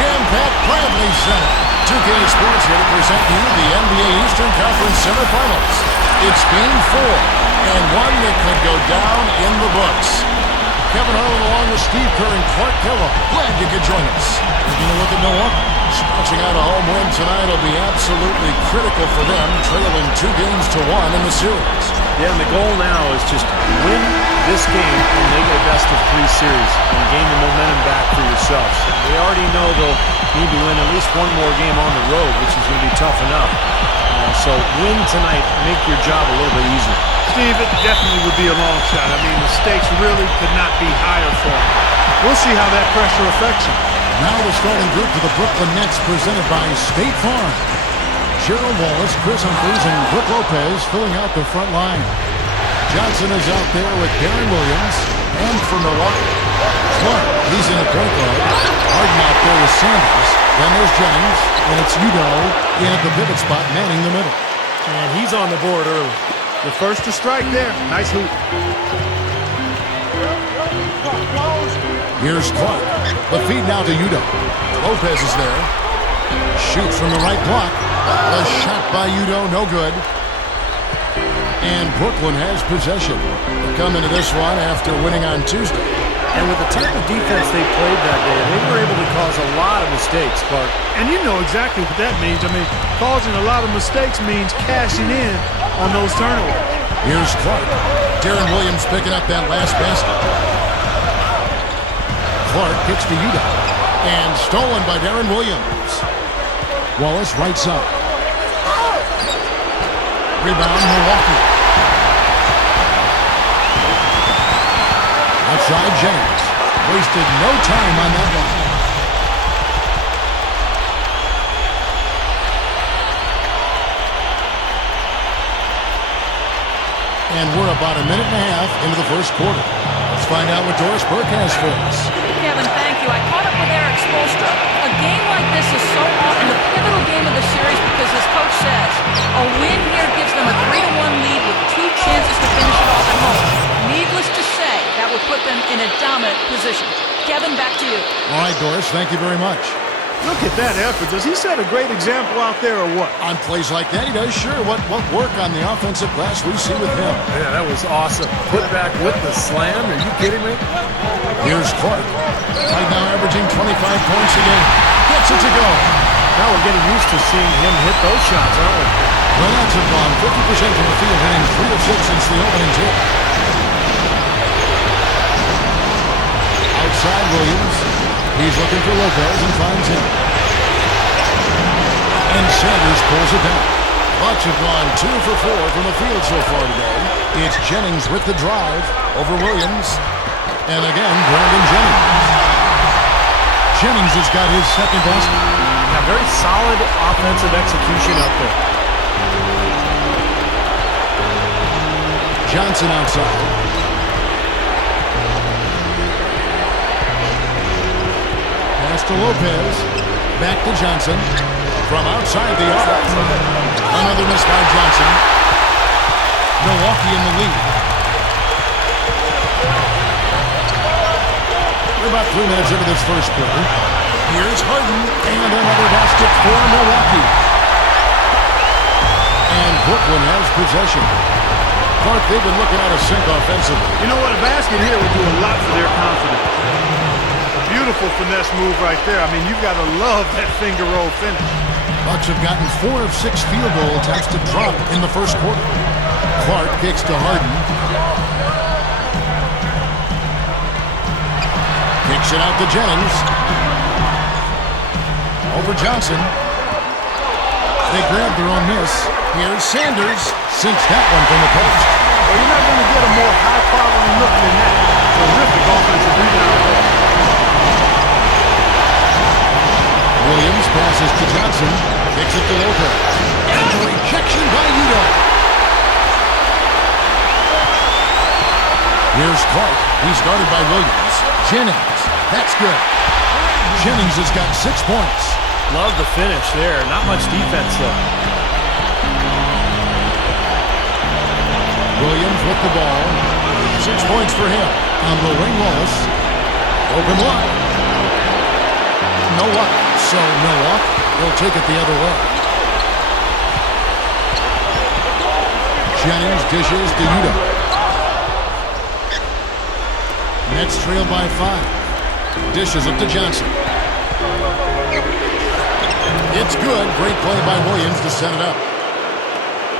jam-packed Bradley Center. 2K Sports here to present you the NBA Eastern Conference Semifinals. It's Game 4, and one that could go down in the books. Kevin Harlan along with Steve Kerr and Clark Kellogg. Glad you could join us. Taking a look at Milwaukee. Scratching out a home win tonight will be absolutely critical for them, trailing 2-1 in the series. Yeah, and the goal now is just win this game and make it a best-of-3 series and gain the momentum back for yourselves. They already know they'll need to win at least one more game on the road, which is going to be tough enough. So win tonight, make your job a little bit easier. Steve, it definitely would be a long shot. I mean, the stakes really could not be higher for him. We'll see how that pressure affects him. Now the starting group for the Brooklyn Nets, presented by State Farm. Gerald Wallace, Chris Humphries, and Brook Lopez filling out the front line. Johnson is out there with Darren Williams, and for Milwaukee, Clark, he's in the point guard. Harden out there with Sanders. Then there's Jennings, and it's Udo in at the pivot spot, manning the middle. And he's on the board early. The first to strike there. Nice hoop. Here's Clark. The feed now to Udo. Lopez is there. Shoots from the right block. A shot by Udo, no good. And Brooklyn has possession. They come into this one after winning on Tuesday. And with the type of defense they played that day, they were able to cause a lot of mistakes, Clark. And you know exactly what that means. I mean, causing a lot of mistakes means cashing in on those turnovers. Here's Clark. Darren Williams picking up that last basket. Clark kicks to Udo. And stolen by Darren Williams. Wallace right side. Rebound, Milwaukee. Outside Jennings. Wasted no time on that one. And we're about a minute and a half into the first quarter. Let's find out what Doris Burke has for us. Kevin, thank you. I caught up with Eric Spoelstra. A game like this is so often the pivotal game of the series because, as Coach says, a win here gives them a 3-1 lead with 2 chances to finish it off at home. Needless to say, that would put them in a dominant position. Kevin, back to you. All right, Doris, thank you very much. Look at that effort. Does he set a great example out there or what? On plays like that, he does. Sure, what work on the offensive glass we see with him. Yeah, that was awesome. Put back with the slam. Are you kidding me? Here's Clark. Right now averaging 25 points a game. Gets it to go. Now we're getting used to seeing him hit those shots, aren't we? The Nets have gone 50% from the field, hitting 3 of 6 since the opening tip. Outside Williams. He's looking for Lopez and finds him. And Sanders pulls it down. Bucks have gone 2 for 4 from the field so far today. It's Jennings with the drive over Williams. And again, Brandon Jennings. Jennings has got his second basket. Yeah, very solid offensive execution out there. Johnson outside. Pass to Lopez. Back to Johnson. From outside the arc. Another miss by Johnson. Milwaukee in the lead. We're about 3 minutes into this first quarter. Here's Harden. And another basket for Milwaukee. And Brooklyn has possession. Clark, they've been looking out of sync offensively. You know what? A basket here would do a lot for their confidence. Beautiful finesse move right there. I mean, you've got to love that finger roll finish. Bucks have gotten 4 of 6 field goal attempts to drop in the first quarter. Clark kicks to Harden. Kicks it out to Jennings. Over Johnson. They grab their own miss. Here's Sanders. Sinks that one from the post. Well, you're not going to get a more high-quality look than that. Terrific offensive rebound there. Williams passes to Johnson. Kicks it to Lopez. And a rejection by Udo. Here's Clark. He's guarded by Williams. Jennings. That's good. Jennings has got 6 points. Love the finish there. Not much defense, though. Williams with the ball. 6 points for him. On the wing, Wallace. Open look. No luck. So Milwaukee will take it the other way. Jennings dishes to Udo. Nets trail by 5. Dishes it to Johnson. It's good. Great play by Williams to set it up.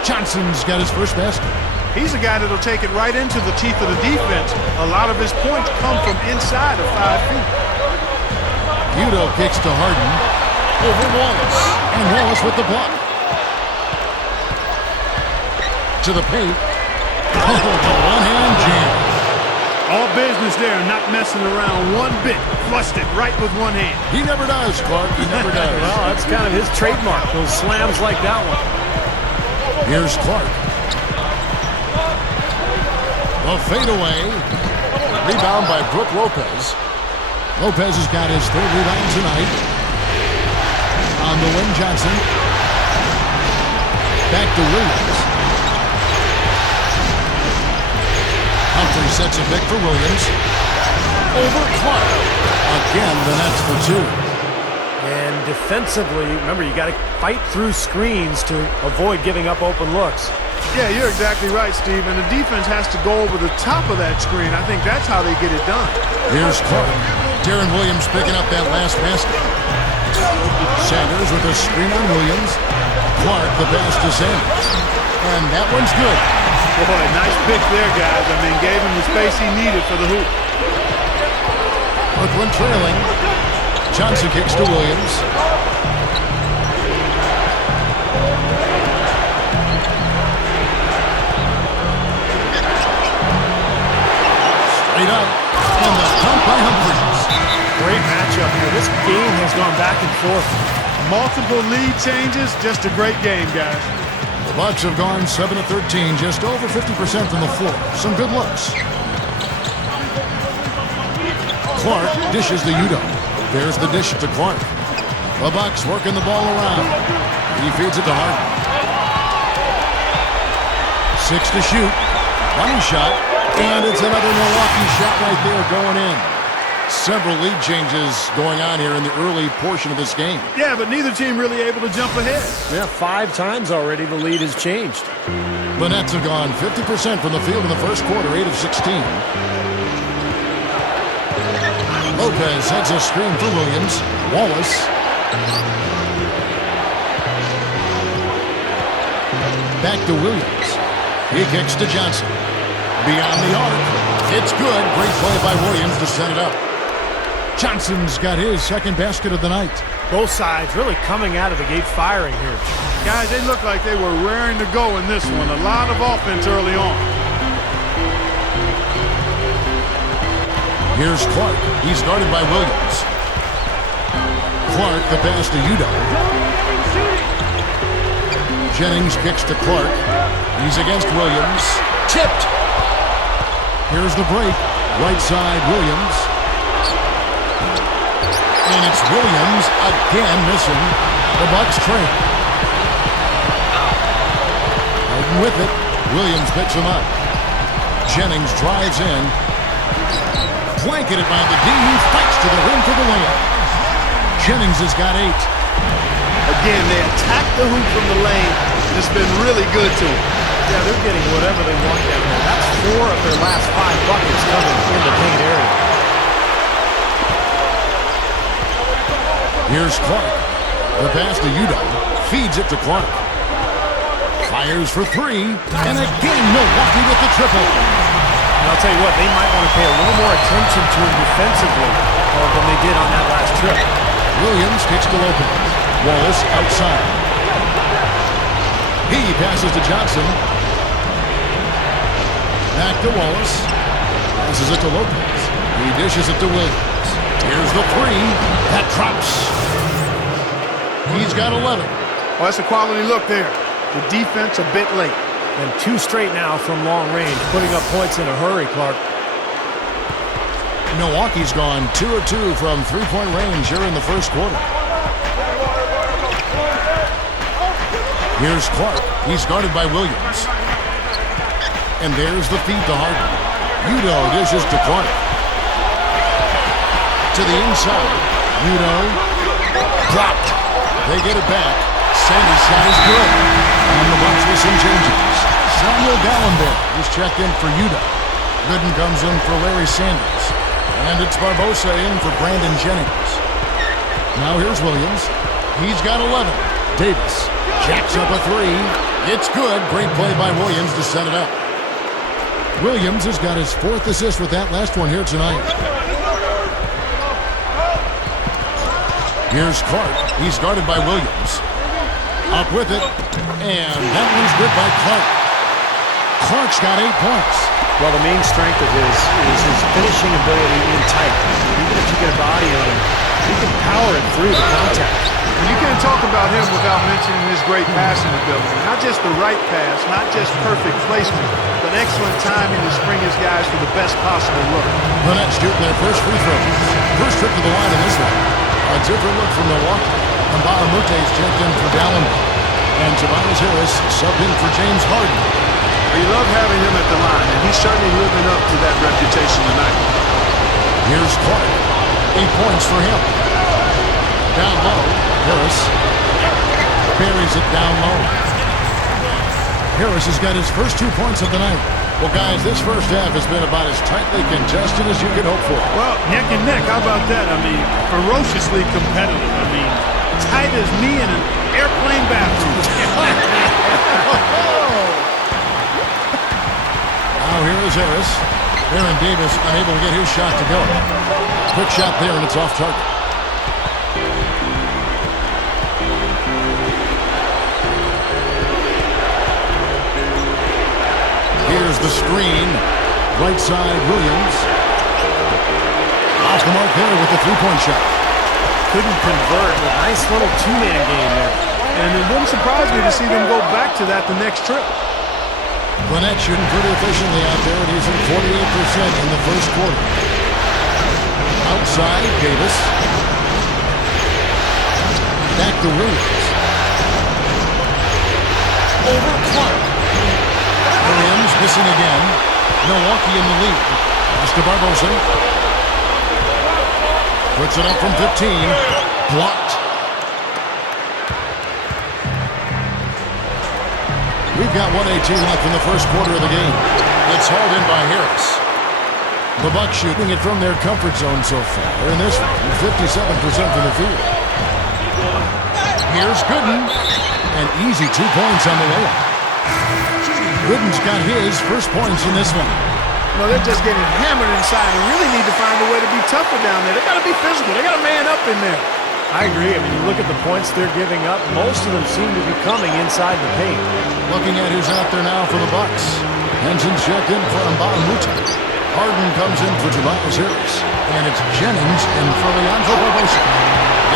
Johnson's got his first basket. He's a guy that'll take it right into the teeth of the defense. A lot of his points come from inside of 5 feet. Udo kicks to Harden. Over Wallace. And Wallace with the block. To the paint. Oh, the one-hand jam. All business there, not messing around one bit. Flushed it right with one hand. He never does, Clark. He never does. Well, that's kind of his trademark, those slams like that one. Here's Clark. The fadeaway. Rebound by Brook Lopez. Lopez has got his 3rd rebound tonight. On the wing, Johnson. Back to Williams. Humphrey sets a pick for Williams. Over Clark. Again, the Nets for 2. And defensively, remember, you got to fight through screens to avoid giving up open looks. Yeah, you're exactly right, Steve. And the defense has to go over the top of that screen. I think that's how they get it done. Here's Clark. Darren Williams picking up that last basket. Sanders with a screen on Williams. Clark the pass to Sanders. And that one's good. Boy, nice pick there, guys. I mean, gave him the space he needed for the hoop. Brooklyn trailing. Johnson kicks to Williams. Straight up. And the pump by Humphries. Great matchup here. This game has gone back and forth. Multiple lead changes. Just a great game, guys. The Bucks have gone 7 of 13, just over 50% from the floor. Some good looks. Clark dishes to Udo. There's the dish to Clark. The Bucks working the ball around. He feeds it to Harden. 6 to shoot. One shot. And it's another Milwaukee shot right there going in. Several lead changes going on here in the early portion of this game. Yeah, but neither team really able to jump ahead. Yeah, 5 times already the lead has changed. The Nets have gone 50% from the field in the first quarter, 8 of 16. Lopez heads a screen for Williams. Wallace. Back to Williams. He kicks to Johnson. Beyond the arc. It's good. Great play by Williams to set it up. Johnson's got his second basket of the night. Both sides really coming out of the gate firing here. Guys, they look like they were raring to go in this one. A lot of offense early on. Here's Clark. He's guarded by Williams. Clark, the pass to Udo. Jennings kicks to Clark. He's against Williams. Tipped. Here's the break. Right side, Williams. And it's Williams again missing. The Bucks trail. Harden with it. Williams picks him up. Jennings drives in. Blanketed by the D. He fights to the rim for the win. Jennings has got 8. Again, they attack the hoop from the lane. It's been really good to them. Yeah, they're getting whatever they want down there. That's 4 of their last 5 buckets coming in the paint area. Here's Clark. The pass to Udo. Feeds it to Clark. Fires for 3. And again, Milwaukee with the triple. And I'll tell you what, they might want to pay a little more attention to him defensively than they did on that last trip. Williams kicks to Lopez. Wallace outside. He passes to Johnson. Back to Wallace. Passes it to Lopez. He dishes it to Williams. Here's the 3. That drops. He's got 11. Oh, that's a quality look there. The defense a bit late. And 2 straight now from long range, putting up points in a hurry, Clark. Milwaukee's gone 2 of 2 from three-point range here in the first quarter. Here's Clark. He's guarded by Williams. And there's the feed to Harden. Udo dishes to Clark. To the inside. Udo. Blocked. They get it back. Sandy's shot is good. On the box with some changes. Samuel Gallenberg is checked in for Utah. Gooden comes in for Larry Sanders. And it's Barbosa in for Brandon Jennings. Now here's Williams. He's got 11. Davis jacks up a three. It's good. Great play by Williams to set it up. Williams has got his 4th assist with that last one here tonight. Here's Clark. He's guarded by Williams. Up with it. And that one's good by Clark. Clark's got 8 points. Well, the main strength of his is his finishing ability in tight. Even if you get a body on him, he can power it through the contact. And you can't talk about him without mentioning his great passing ability. Not just the right pass, not just perfect placement, but excellent timing to spring his guys to the best possible look. The Nets shooting their first free throws. First trip to the line in this one. A different look from Milwaukee. And Bahamute is checked in for Gallenberg. And Tobias Harris subbed in for James Harden. We love having him at the line, and he's certainly living up to that reputation tonight. Here's Clark. 8 points for him. Down low, Harris buries it down low. Harris has got his first 2 points of the night. Well, guys, this first half has been about as tightly contested as you could hope for. Well, neck and neck, how about that? I mean, ferociously competitive. I mean, tight as me in an airplane bathroom. Now here is Harris. Baron Davis unable to get his shot to go. Quick shot there, and it's off target. Here's the screen. Right side, Williams. Off the mark there with the three-point shot. Couldn't convert. A nice little two-man game there. And it wouldn't surprise me to see them go back to that the next trip. Gwinnett shooting pretty efficiently out there, and he's in 48% in the first quarter. Outside, Davis. Back to Williams. Over Clark. Williams missing again. Milwaukee in the lead. Pass to Barbosa. Puts it up from 15. Blocked. We've got 1:18 left in the first quarter of the game. It's hauled in by Harris. The Bucks shooting it from their comfort zone so far. In this one, 57% from the field. Here's Gooden. An easy 2 points on the layup. Gooden's got his first points in this one. No, they're just getting hammered inside and really need to find a way to be tougher down there. They got to be physical. They got to man up in there. I agree. I mean, you look at the points they're giving up, most of them seem to be coming inside the paint. Looking at who's out there now for the Bucks. Henson's checked in for Mbamuta. Harden comes in for Tobias Harris. And it's Jennings in for Leandro Barbosa.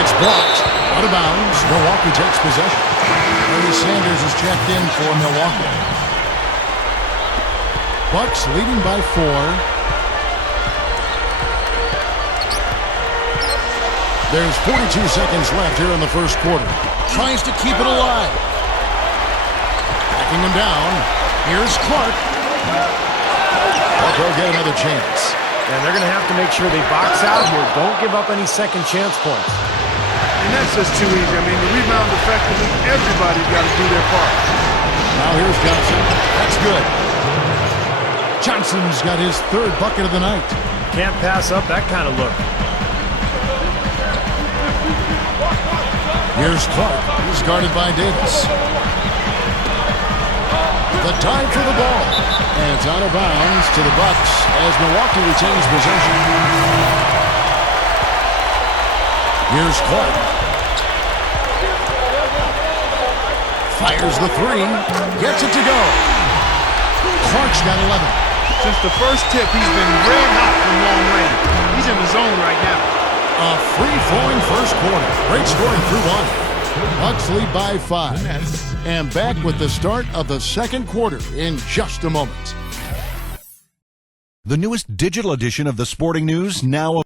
It's blocked. Out of bounds. Milwaukee takes possession. Larry Sanders is checked in for Milwaukee. Bucks leading by 4. There's 42 seconds left here in the first quarter. Tries to keep it alive. Backing him down. Here's Clark. They'll get another chance. And they're going to have to make sure they box out here. Don't give up any second chance points. And that's just too easy. I mean, the rebound effectively, everybody's got to do their part. Now here's Johnson. That's good. Johnson's got his 3rd bucket of the night. Can't pass up that kind of look. Here's Clark. He's guarded by Davis. The time for the ball. And it's out of bounds to the Bucks as Milwaukee retains possession. Here's Clark. Fires the 3. Gets it to go. Clark's got 11. Since the first tip, he's been red hot from long range. He's in the zone right now. A free-flowing first quarter. Great scoring through 1. Bucks lead by 5. And back with the start of the second quarter in just a moment. The newest digital edition of the Sporting News now.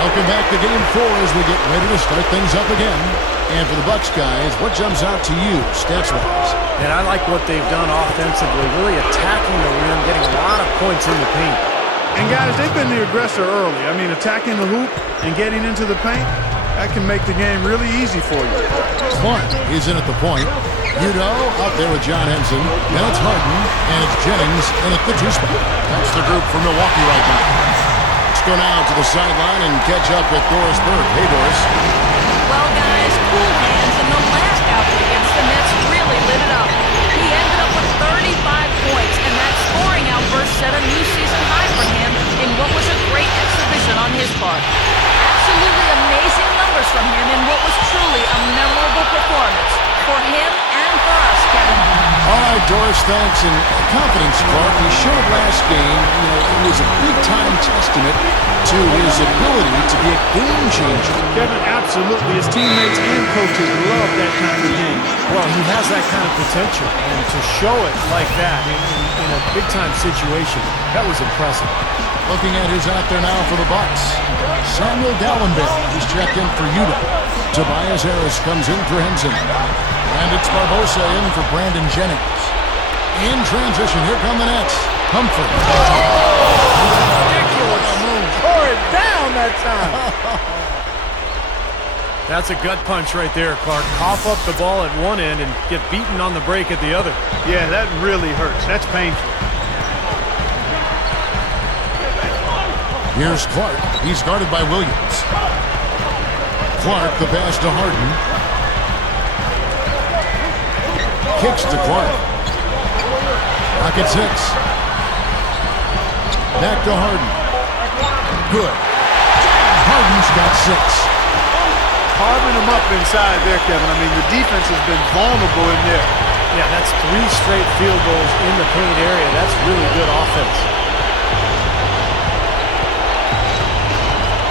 Welcome back to Game 4 as we get ready to start things up again. And for the Bucks guys, what jumps out to you, stats-wise? And I like what they've done offensively, really attacking the rim, getting a lot of points in the paint. And guys, they've been the aggressor early. I mean, attacking the hoop and getting into the paint, that can make the game really easy for you. Clark is in at the point. Udo out there with John Henson. Then it's Harden, and it's Jennings in at the 2 spot. That's the group for Milwaukee right now. Let's go now to the sideline and catch up with Doris Burke. Hey, Doris. Well, guys, cool hands in the last outing against the Nets really lit it up. He ended up with 35 points, and that scoring outburst set a new season high for him in what was a great exhibition on his part. Absolutely amazing numbers from him in what was truly a memorable performance for him and for us, Kevin. All right, Doris, thanks. And confidence, Clark. He showed last game, it was a big-time testament to his ability to be a game changer. Kevin, absolutely. His teammates and coaches love that kind of game. Well, he has that kind of potential, and to show it like that in a big-time situation, that was impressive. Looking at who's out there now for the Bucks. Samuel Dallenberg, who's checked in for Udo. Tobias Harris comes in for Henson. And it's Barbosa in for Brandon Jennings. In transition, here come the Nets. Humphrey. Ridiculous. Tore it down that time. That's a gut punch right there, Clark. Cough up the ball at one end and get beaten on the break at the other. Yeah, that really hurts. That's painful. Here's Clark. He's guarded by Williams. Clark, the pass to Harden. Kicks to Clark. Pocket 6. Back to Harden. Good. Harden's got 6. Carving them up inside there, Kevin. I mean, the defense has been vulnerable in there. Yeah, that's 3 straight field goals in the paint area. That's really good offense.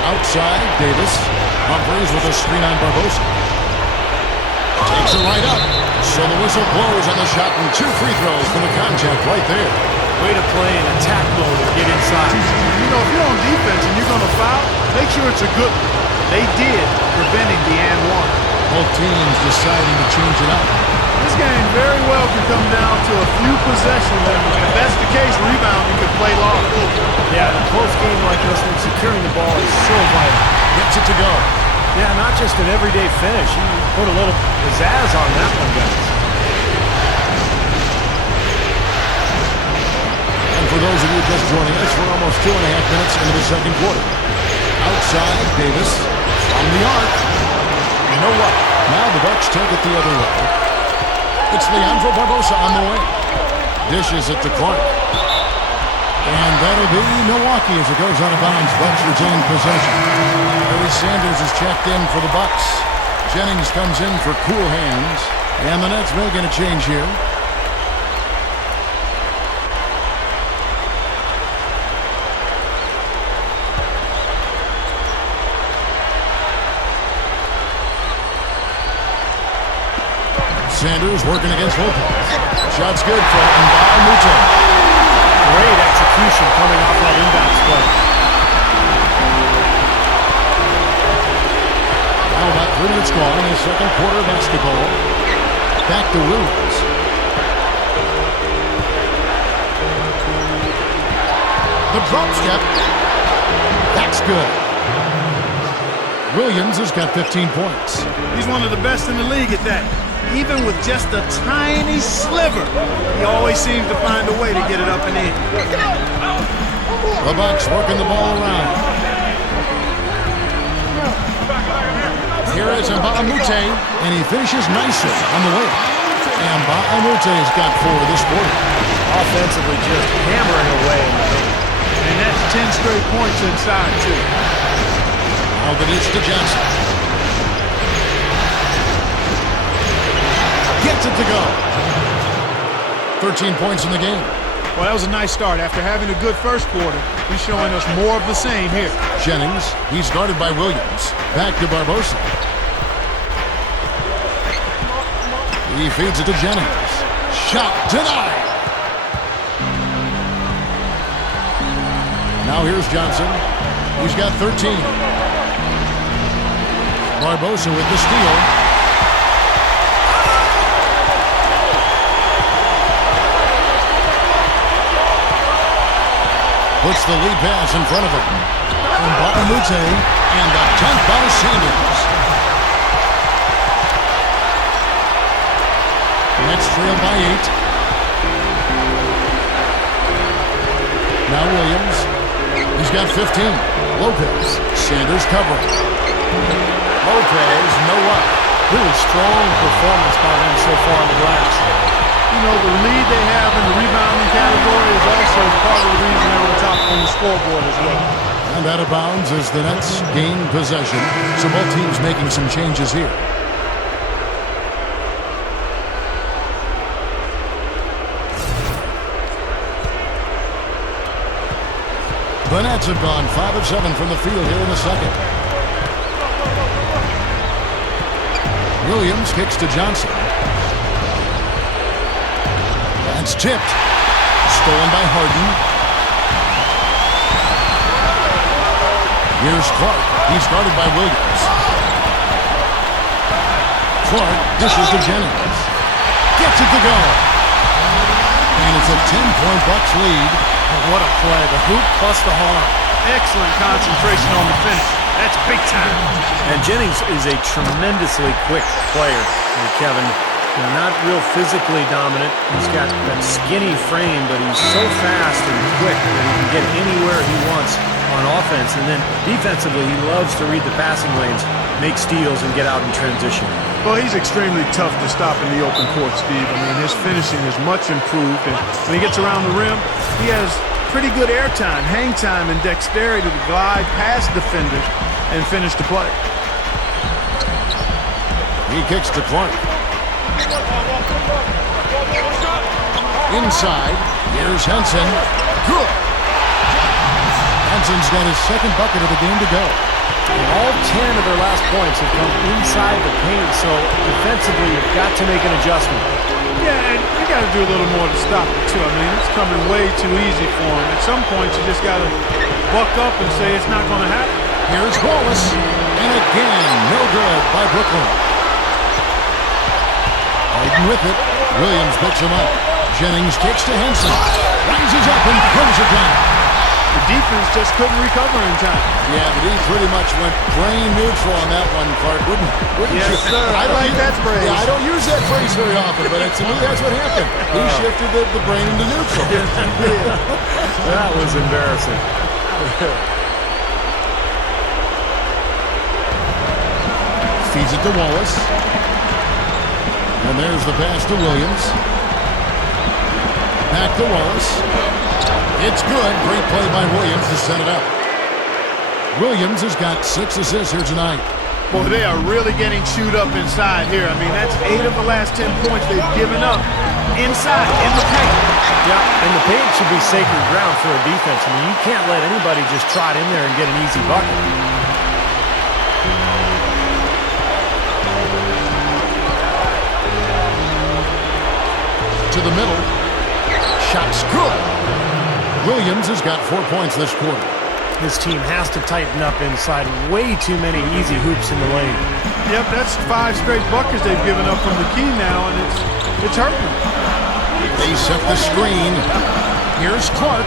Outside, Davis. Humphreys with a screen on Barbosa. Takes it right up. So the whistle blows on the shot and 2 free throws for the contact right there. Way to play in attack mode and get inside. You know, if you're on defense and you're going to foul, make sure it's a good one. They did, preventing the and one. Both teams deciding to change it up. This game very well can come down to a few possessions, and if that's the case, rebounding could play large. Yeah, in a close game like this one, securing the ball is so vital. Gets it to go. Yeah, not just an everyday finish. You put a little pizzazz on that one, guys. And for those of you just joining us, we're almost 2.5 minutes into the second quarter. Outside, Davis from the arc. You know what? Now the Bucks take it the other way. It's Leandro Barbosa on the way. Dishes it to Clark. And that'll be Milwaukee as it goes out of bounds. Bucks retain possession. Barry Sanders is checked in for the Bucks. Jennings comes in for cool hands. And the Nets making a change here. Sanders working against Lopez. Shot's good from Nba2K13. Great execution coming off that inbounds play. Now about 3 minutes gone in the second quarter of basketball. Back to Williams. The drop step. That's good. Williams has got 15 points. He's one of the best in the league at that. Even with just a tiny sliver, he always seems to find a way to get it up and in. The Bucks working the ball around. Here is Nba2K, and he finishes nicely on the way. And Nba2K's got 4 this quarter. Offensively just hammering away in the paint. And that's 10 straight points inside, too. Now the dish to Johnson. Gets it to go. 13 points in the game. Well, that was a nice start. After having a good first quarter, he's showing us more of the same here. Jennings, he's guarded by Williams. Back to Barbosa. He feeds it to Jennings. Shot denied. Now here's Johnson. He's got 13. Barbosa with the steal. puts the lead pass in front of him. Mbamute and the dunk by Sanders. Nets trail by 8. Now Williams. He's got 15. Lopez. Sanders covering. Lopez, no up. Really strong performance by them so far on the glass. You know, the lead they have in the rebounding category is also part of the reason they're on top on the scoreboard as well. And out of bounds as the Nets gain possession. So both teams making some changes here. The Nets have gone 5 of 7 from the field here in the second. Williams kicks to Johnson. That's tipped. Stolen by Harden. Here's Clark. He's guarded by Williams. Clark dishes to Jennings. Gets it to go. And it's a 10-point Bucks lead. What a play. The hoop plus the harm. Excellent concentration on the finish. That's big time. And Jennings is a tremendously quick player. And Kevin, not real physically dominant. He's got that skinny frame, but he's so fast and quick that he can get anywhere he wants on offense. And then defensively, he loves to read the passing lanes, make steals, and get out in transition. Well, he's extremely tough to stop in the open court, Steve. I mean, his finishing is much improved. And when he gets around the rim, he has pretty good air time, hang time, and dexterity to glide past defenders and finish the play. He kicks to Clark. Inside, here's Henson. Good. Henson's got his second bucket of the game to go. And all 10 of their last points have come inside the paint, so defensively you've got to make an adjustment. Yeah, and you got to do a little more to stop it, too. I mean, it's coming way too easy for him. At some point, you just got to buck up and say it's not going to happen. Here's Wallace. And again, no good by Brooklyn. Harden with it. Williams picks him up. Jennings kicks to Henson. Rises up and throws it down. The defense just couldn't recover in time. Yeah, but he pretty much went brain neutral on that one, Clark. Wouldn't Yes, you? sir. I like that phrase. Yeah, I don't use that phrase very often, but to me, that's what happened. He shifted the brain into neutral. That was embarrassing. Feeds it to Wallace. And there's the pass to Williams. Back to Wallace. It's good. Great play by Williams to set it up. Williams has got 6 assists here tonight. Boy, they are really getting chewed up inside here. I mean, that's 8 of the last 10 points they've given up inside, in the paint. Yeah, and the paint should be sacred ground for a defense. I mean, you can't let anybody just trot in there and get an easy bucket. To the middle. Shot's good. Williams has got 4 points this quarter. His team has to tighten up inside. Way too many easy hoops in the lane. Yep, that's 5 straight buckets they've given up from the key now, and it's hurting them. They set the screen. Here's Clark.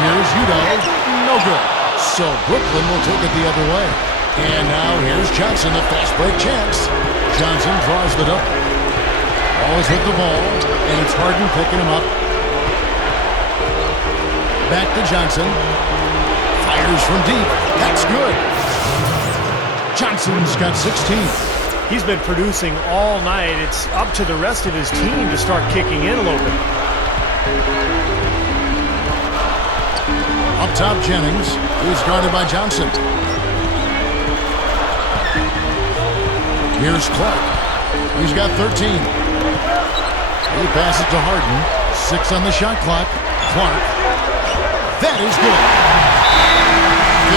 Here's Udo. No good. So Brooklyn will take it the other way. And now here's Johnson, the fast break chance. Johnson draws the double. Always with the ball, and it's Harden picking him up. Back to Johnson. Fires from deep. That's good. Johnson's got 16. He's been producing all night. It's up to the rest of his team to start kicking in a little bit. Up top, Jennings, who's guarded by Johnson. Here's Clark. He's got 13. He passes to Harden. 6 on the shot clock. Clark. That is good.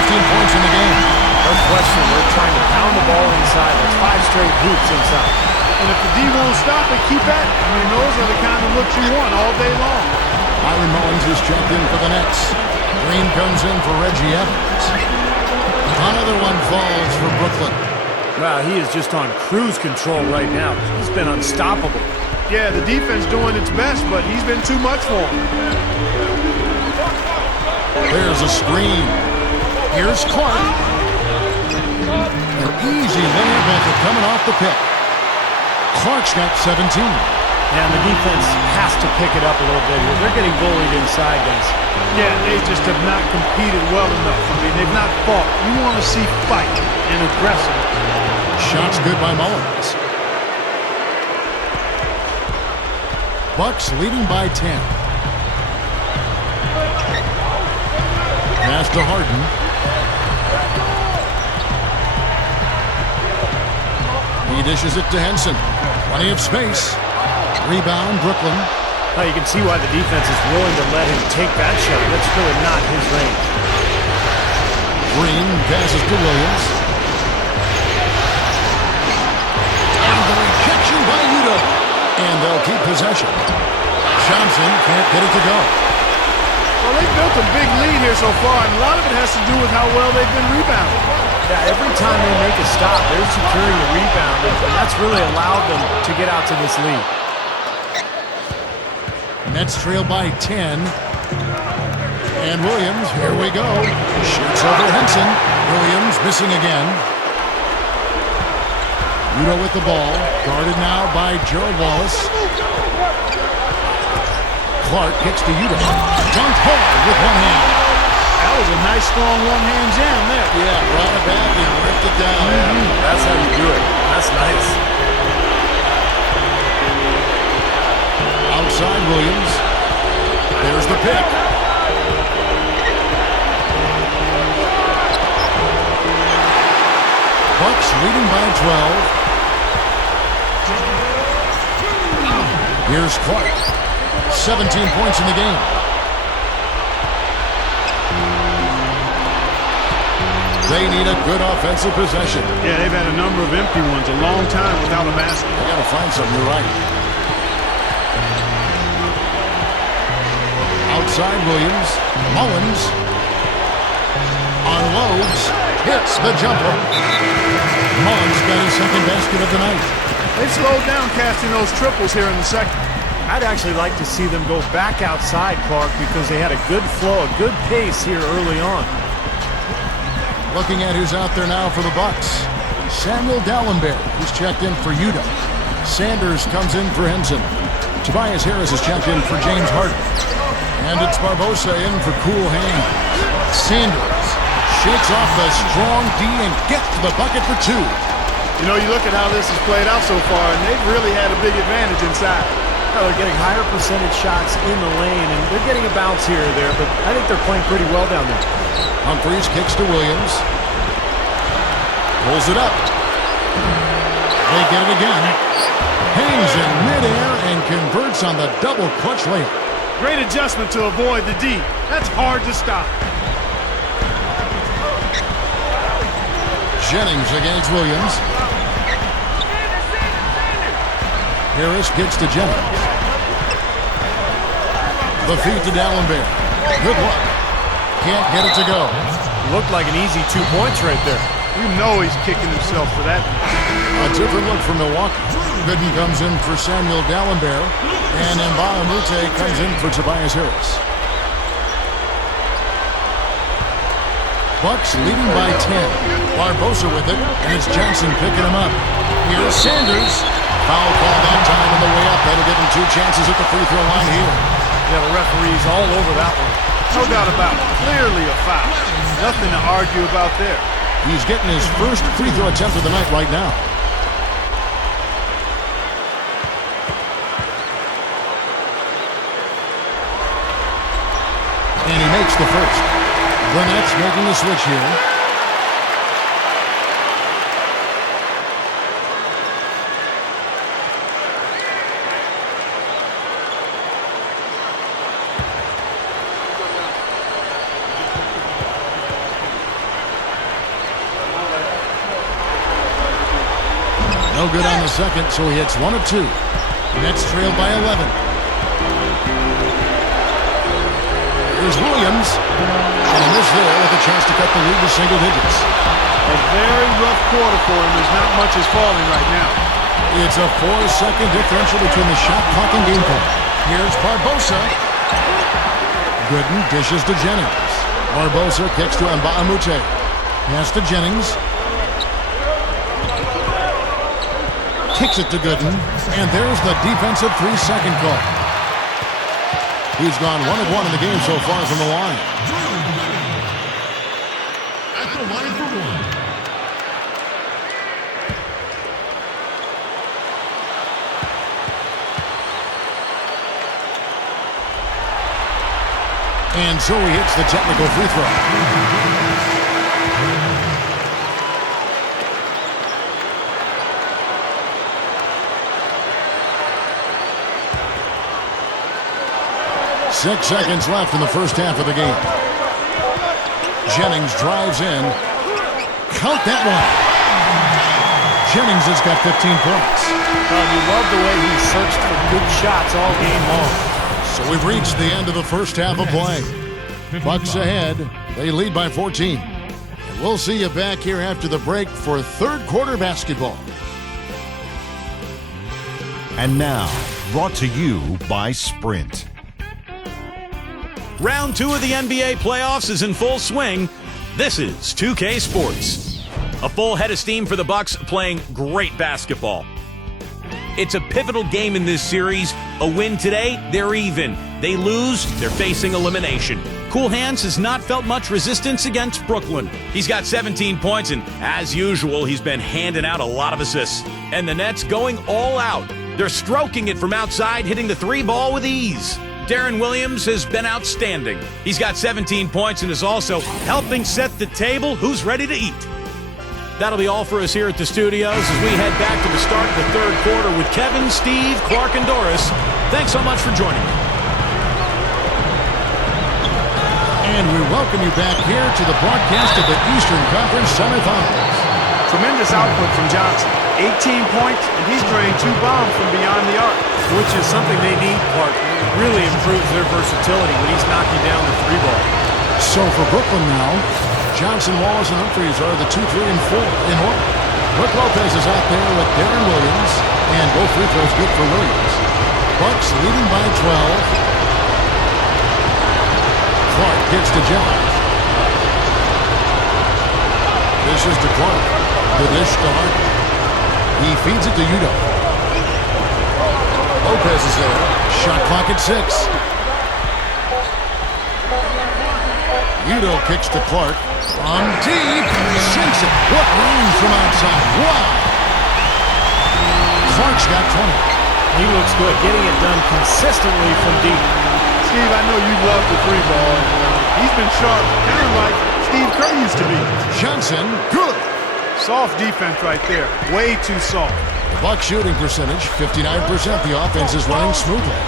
15 points in the game. No question, they're trying to pound the ball inside. That's 5 straight hoops inside. And if the D won't stop it, keep at it. I mean, those are the kind of looks you want all day long. Myron Mullins is checked in for the Nets. Green comes in for Reggie Evans. Another one falls for Brooklyn. Wow, he is just on cruise control right now. He's been unstoppable. Yeah, the defense doing its best, but he's been too much for him. There's a screen. Here's Clark. An easy layup after coming off the pick. Clark's got 17. And the defense has to pick it up a little bit here. They're getting bullied inside, guys. Yeah, they just have not competed well enough. I mean, they've not fought. You want to see fight and aggressiveness. Shots good by Mullins. Bucks leading by 10. Pass to Harden. He dishes it to Henson. Plenty of space. Rebound, Brooklyn. Now you can see why the defense is willing to let him take that shot. That's really not his range. Green passes to Williams. And the rejection by Udo. And they'll keep possession. Johnson can't get it to go. Well, they've built a big lead here so far, and a lot of it has to do with how well they've been rebounding. Yeah, every time they make a stop, they're securing the rebound, and that's really allowed them to get out to this lead. Nets trail by 10. And Williams, here we go. Shoots over Henson. Williams missing again. Udo with the ball. Guarded now by Gerald Wallace. Clark kicks to Udo. Dunked hard with one hand. That was a nice, strong one-hand jam there. Yeah, brought it back and ripped it down. That's how you do it. That's nice. Outside Williams. There's the pick. Bucks leading by 12. Here's Clark. 17 points in the game. They need a good offensive possession. Yeah, they've had a number of empty ones a long time without a basket. They got to find something, you're right. Outside Williams. Mullins unloads. Hits the jumper. Mullins got his second basket of the night. They've slowed down casting those triples here in the second. I'd actually like to see them go back outside, Clark, because they had a good flow, a good pace here early on. Looking at who's out there now for the Bucks. Samuel Dallenberg, who's checked in for Udo. Sanders comes in for Henson. Tobias Harris is checked in for James Harden. And it's Barbosa in for cool hands. Sanders shakes off the strong D and gets to the bucket for two. You know, you look at how this has played out so far, and they've really had a big advantage inside. They're getting higher percentage shots in the lane, and they're getting a bounce here or there, but I think they're playing pretty well down there. Humphries kicks to Williams. Pulls it up. They get it again. Hangs in midair and converts on the double clutch layup. Great adjustment to avoid the D. That's hard to stop. Jennings against Williams. Harris gets to Jennings. The feed to Dallenberg. Good luck. Can't get it to go. Looked like an easy 2 points right there. You know he's kicking himself for that. A different look for Milwaukee. Gooden comes in for Samuel Dallenberg. And Mbaamute comes in for Tobias Harris. Bucks leading by 10. Barbosa with it, and it's Johnson picking him up. Here's Sanders. Foul call that time on the way up. That'll give him two chances at the free throw line here. Yeah, the referee's all over that one. No doubt about it. Clearly a foul. Nothing to argue about there. He's getting his first free throw attempt of the night right now. And he makes the first. The Nets making the switch here. No good on the second, so he hits 1 of 2. Nets trail by 11. Here's Williams. And he missed there with a chance to cut the lead to single digits. A very rough quarter for him as not much is falling right now. It's a 4-second differential between the shot clock and game clock. Here's Barbosa. Gooden dishes to Jennings. Barbosa kicks to Nba2K13. Pass to Jennings. Kicks it to Gooden. And there's the defensive 3-second call. He's gone 1 of 1 in the game so far from the line. At the line for one. And so he hits the technical free throw. Six seconds left in the first half of the game. Jennings drives in. Count that one. Jennings has got 15 points. You love the way he searched for good shots all game long. So we've reached the end of the first half of play. Bucks ahead. They lead by 14. And we'll see you back here after the break for third quarter basketball. And now, brought to you by Sprint. Round 2 of the NBA playoffs is in full swing. This is 2K Sports. A full head of steam for the Bucks playing great basketball. It's a pivotal game in this series. A win today, they're even. They lose, they're facing elimination. Cool Hands has not felt much resistance against Brooklyn. He's got 17 points, and as usual, he's been handing out a lot of assists. And the Nets going all out. They're stroking it from outside, hitting the 3 ball with ease. Darren Williams has been outstanding. He's got 17 points and is also helping set the table. Who's ready to eat? That'll be all for us here at the studios as we head back to the start of the third quarter with Kevin, Steve, Clark, and Doris. Thanks so much for joining me. And we welcome you back here to the broadcast of the Eastern Conference semifinals. Tremendous output from Johnson. 18 points, and he's drained 2 bombs from beyond the arc. Which is something they need, Clark. It really improves their versatility when he's knocking down the 3 ball. So for Brooklyn now, Johnson, Wallace, and Humphries are the 2, 3, and 4 in order. Brook Lopez is out there with Darren Williams, and both free throws good for Williams. Bucks leading by 12. Clark gets to Jennings. This is to Clark. The dish to Harden. He feeds it to Udo. Lopez is there. Shot clock at 6. Udo kicks to Clark. On deep. Sinks it. What range from outside. Wow. Clark's got 20. He looks good, getting it done consistently from deep. Steve, I know you love the 3 ball. He's been sharp, kind of like Steve Kerr used to be. Johnson, good. Soft defense right there. Way too soft. The Bucks shooting percentage, 59%. The offense is running smoothly.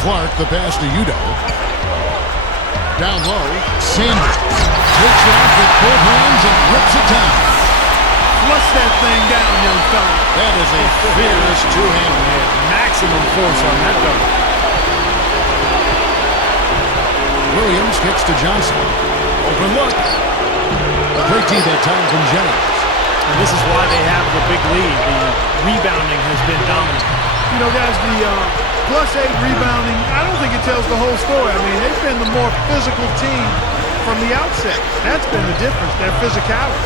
Clark, the pass to Udo. Down low, Sanders takes it off with both hands and rips it down. Flush that thing down, young fella. That is a fierce two-handed. Maximum force on that dunk. Williams kicks to Johnson. Open look. A great D that time from Jennings. And this is why they have the big lead. The rebounding has been dominant. You know, guys, the +8 rebounding, I don't think it tells the whole story. I mean, they've been the more physical team from the outset. That's been the difference, their physicality.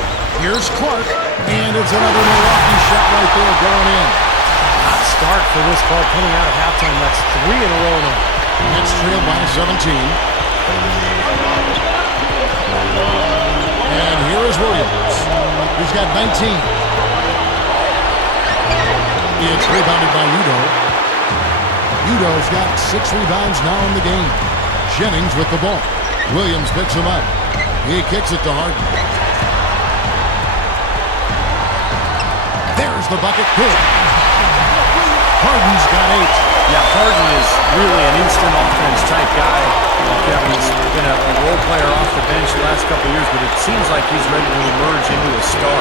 Here's Clark, and it's another Milwaukee shot right there going in. Hot start for this club coming out of halftime. That's 3 in a row now. It's trailed by 17. And here is Williams. He's got 19. It's rebounded by Udo. Udo's got 6 rebounds now in the game. Jennings with the ball. Williams picks him up. He kicks it to Harden. There's the bucket. Good. Harden's got 8. Yeah, Harden is really an instant offense type guy. Kevin's been a role player off the bench the last couple of years, but it seems like he's ready to emerge into a star.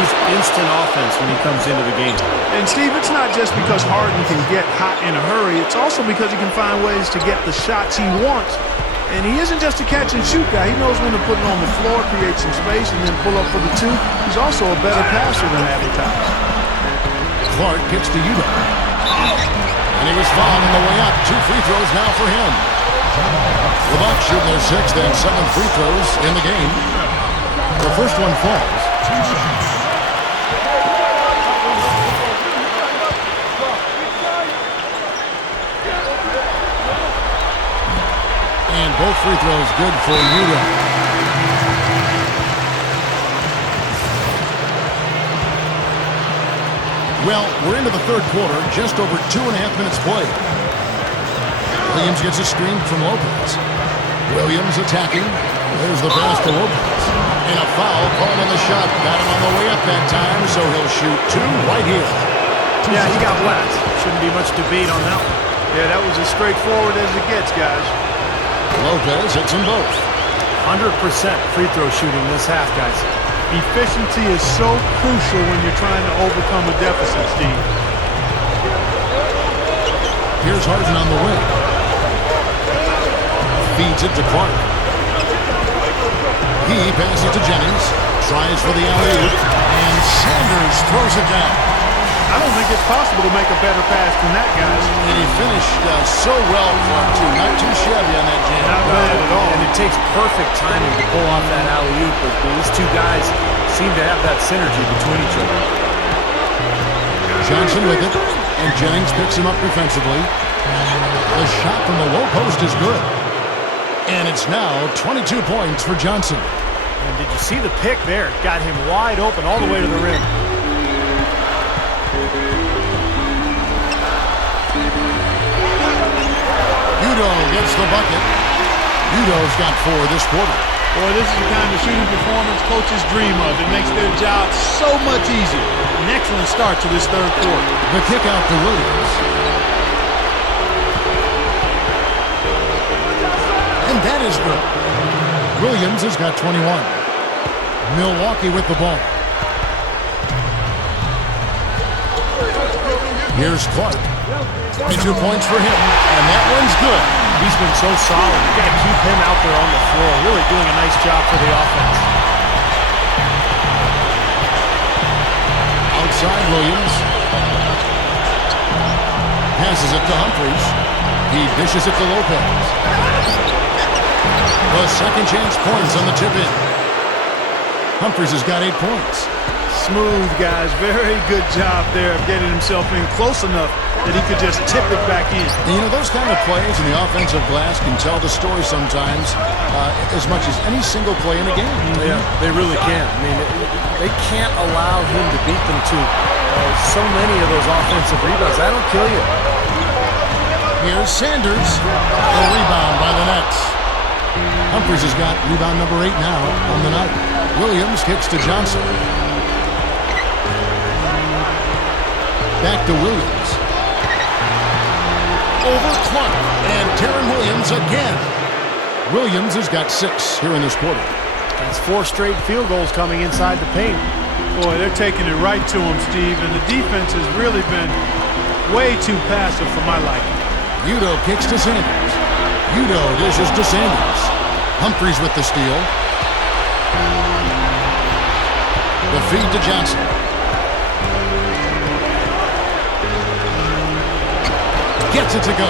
He's instant offense when he comes into the game. And Steve, it's not just because Harden can get hot in a hurry. It's also because he can find ways to get the shots he wants. And he isn't just a catch-and-shoot guy. He knows when to put it on the floor, create some space, and then pull up for the 2. He's also a better passer than that at times. Clark kicks to Udo. And he was fouled on the way up. 2 free throws now for him. The Bucks shooting their 6th and 7th free throws in the game. The first one falls. And both free throws good for Udo. Well, we're into the third quarter, just over 2.5 minutes played. Williams gets a screen from Lopez. Williams attacking. There's the pass to Lopez. And a foul called on the shot. Got him on the way up that time, so he'll shoot 2 right here. Yeah, he got whacked. Shouldn't be much debate on that one. Yeah, that was as straightforward as it gets, guys. Lopez hits them both. 100% free throw shooting this half, guys. Efficiency is so crucial when you're trying to overcome a deficit, Steve. Here's Harden on the wing. Feeds it to Clark. He passes to Jennings. Tries for the alley-oop. And Sanders throws it down. I don't think it's possible to make a better pass than that, guys. And he finished so well for him, too. Not too shabby on that jam. Not bad at all. And it takes perfect timing to pull off that alley-oop, but these two guys seem to have that synergy between each other. Johnson with it, and Jennings picks him up defensively. The shot from the low post is good. And it's now 22 points for Johnson. And did you see the pick there? Got him wide open all the way to the rim. Udo gets the bucket. Udo's got 4 this quarter. Boy, this is the kind of shooting performance coaches dream of. It makes their job so much easier. An excellent start to this third quarter. The kick out to Williams. And that is good. Williams has got 21. Milwaukee with the ball. Here's Clark. 22 points for him, and that one's good. He's been so solid. You got to keep him out there on the floor. Really doing a nice job for the offense. Outside Williams. Passes it to Humphries. He dishes it to Lopez. The second chance points on the tip-in. Humphries has got 8 points. Smooth, guys. Very good job there of getting himself in close enough that he could just tip it back in. And, you know, those kind of plays in the offensive glass can tell the story sometimes as much as any single play in a game. Yeah, they really can. I mean, they can't allow him to beat them to so many of those offensive rebounds. That'll kill you. Here's Sanders. The rebound by the Nets. Humphries has got rebound number 8 now on the night. Williams kicks to Johnson. Back to Williams. Over Clark. And Terran Williams again. Williams has got 6 here in this quarter. That's 4 straight field goals coming inside the paint. Boy, they're taking it right to him, Steve, and the defense has really been way too passive for my liking. Udo kicks to Sanders. Udo dishes to Sanders. Humphries with the steal. The feed to Johnson. Gets it to go.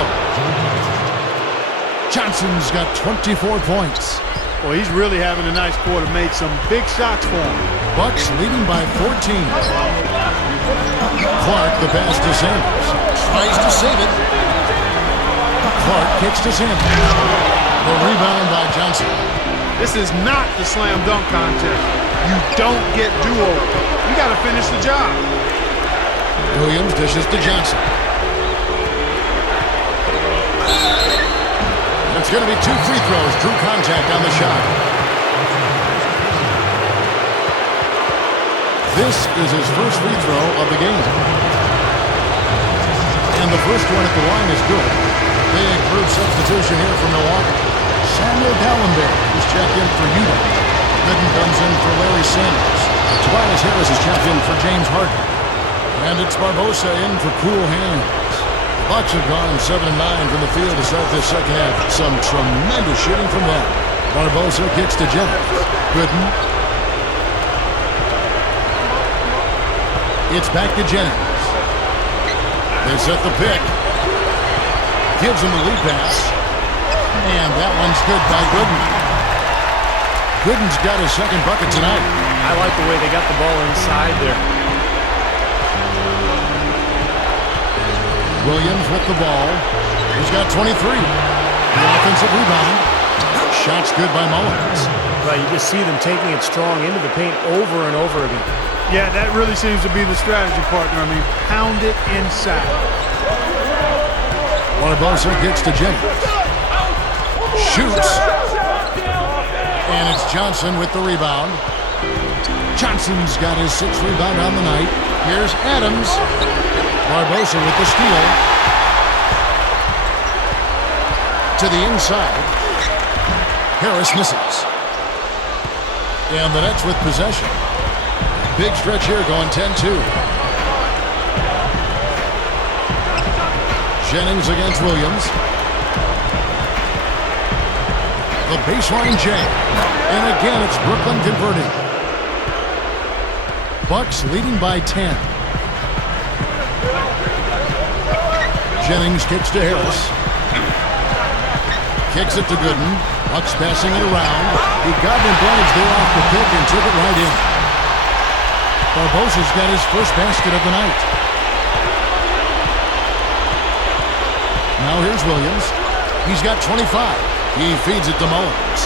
Johnson's got 24 points. Well, he's really having a nice quarter. Made some big shots for him. Bucks leading by 14. Clark, the pass to Sanders. Tries to save it. Clark kicks to Sanders. The rebound by Johnson. This is not the slam dunk contest. You don't get do-over. You got to finish the job. Williams dishes to Johnson. It's going to be 2 free throws. Drew contact on the shot. This is his first free throw of the game. And the first one at the line is good. Big group substitution here for Milwaukee. Samuel Dallenberg is checked in for Udo. Gooden comes in for Larry Sanders. Tobias Harris is checked in for James Harden. And it's Barbosa in for Cool Hands. Bucks have gone 7-9 from the field to start this second half. Some tremendous shooting from them. Barbosa kicks to Jennings. Gooden. It's back to Jennings. They set the pick. Gives him the lead pass. And that one's good by Gooden. Gooden's got his second bucket tonight. I like the way they got the ball inside there. Williams with the ball. He's got 23. The offensive rebound. Shot's good by Mullins. Right, you just see them taking it strong into the paint over and over again. Yeah, that really seems to be the strategy, partner. I mean, pound it inside. Barbosa gets to Jennings. Shoots. And it's Johnson with the rebound. Johnson's got his 6th rebound on the night. Here's Adams. Barbosa with the steal. To the inside. Harris misses. And the Nets with possession. Big stretch here going 10-2. Jennings against Williams. The baseline J. And again, it's Brooklyn converting. Bucks leading by 10. Jennings kicks to Harris. Kicks it to Gooden. Bucks passing it around. He got an advantage there off the pick and took it right in. Barbosa's got his first basket of the night. Now here's Williams. He's got 25. He feeds it to Mullins.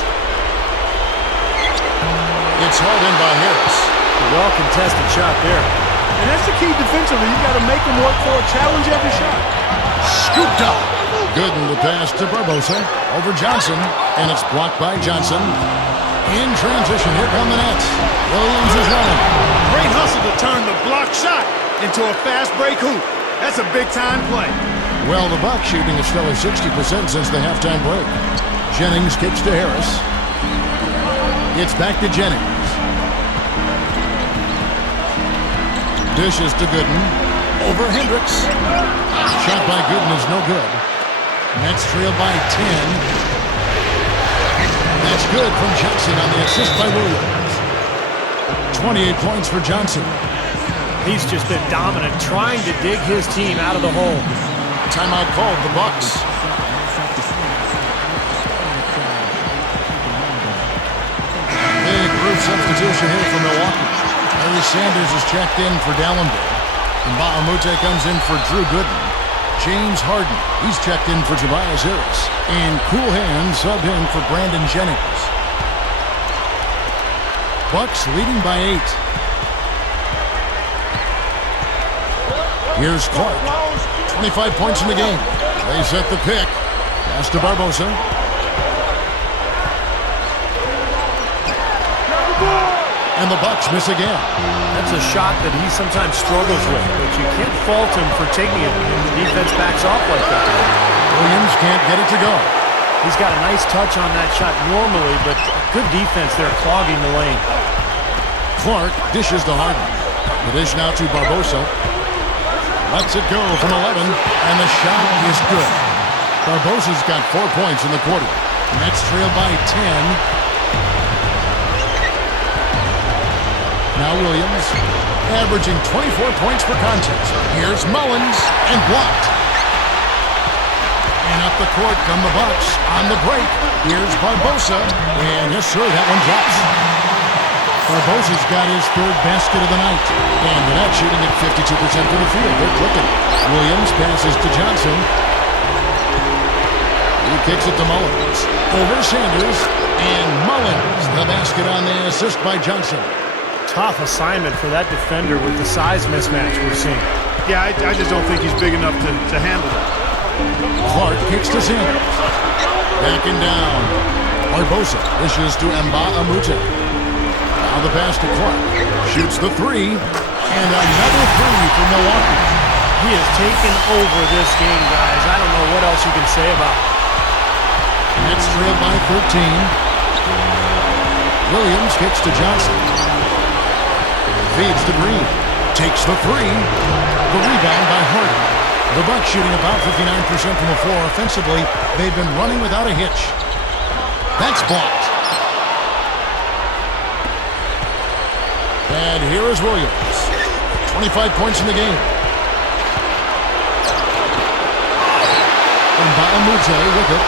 It's hauled in by Harris. A well-contested shot there. And that's the key defensively. You got to make them work for it. Challenge every shot. Scooped up. Gooden the pass to Barbosa. Over Johnson. And it's blocked by Johnson. In transition, here come the Nets. Williams is running. Great hustle to turn the block shot into a fast break hoop. That's a big-time play. Well, the Bucks shooting a stellar 60% since the halftime break. Jennings kicks to Harris. It's back to Jennings. Dishes to Gooden. Over Hendricks. Shot by Gooden is no good. Nets trail by 10. That's good from Johnson on the assist by Williams. 28 points for Johnson. He's just been dominant, trying to dig his team out of the hole. Timeout called the Bucks. Big group substitution here for Milwaukee. Larry Sanders is checked in for Dallenberg. And Mbamute comes in for Drew Gooden. James Harden, he's checked in for Tobias Harris. And Cool Hand subbed in for Brandon Jennings. Bucks leading by 8. Here's Clark. 25 points in the game. They set the pick. Pass to Barbosa. And the Bucks miss again. That's a shot that he sometimes struggles with, but you can't fault him for taking it when the defense backs off like that. Williams can't get it to go. He's got a nice touch on that shot normally, but good defense there clogging the lane. Clark dishes to Harden. The dish now to Barbosa. Lets it go from 11, and the shot is good. Barbosa's got 4 points in the quarter. Nets trail by 10. Now Williams, averaging 24 points per contest. Here's Mullins, and blocked. And up the court come the Bucks on the break. Here's Barbosa, and yes sir, that one drops. Barbosa's got his 3rd basket of the night. And the Nets shooting at 52% from the field. They're clicking. Williams passes to Johnson. He kicks it to Mullins. Over Sanders, and Mullins, the basket on the assist by Johnson. Tough assignment for that defender with the size mismatch we're seeing. Yeah, I just don't think he's big enough to handle it. Clark kicks to Sanders. Backing down. Barbosa dishes to Mbamute. Now the pass to Clark. Shoots the 3. And another 3 for Milwaukee. He has taken over this game, guys. I don't know what else you can say about it. Nets trail by 13. Williams kicks to Johnson. Feeds to Green. Takes the 3. The rebound by Harden. The Bucks shooting about 59% from the floor offensively. They've been running without a hitch. That's blocked. And here is Williams. 25 points in the game. Mbamute with it.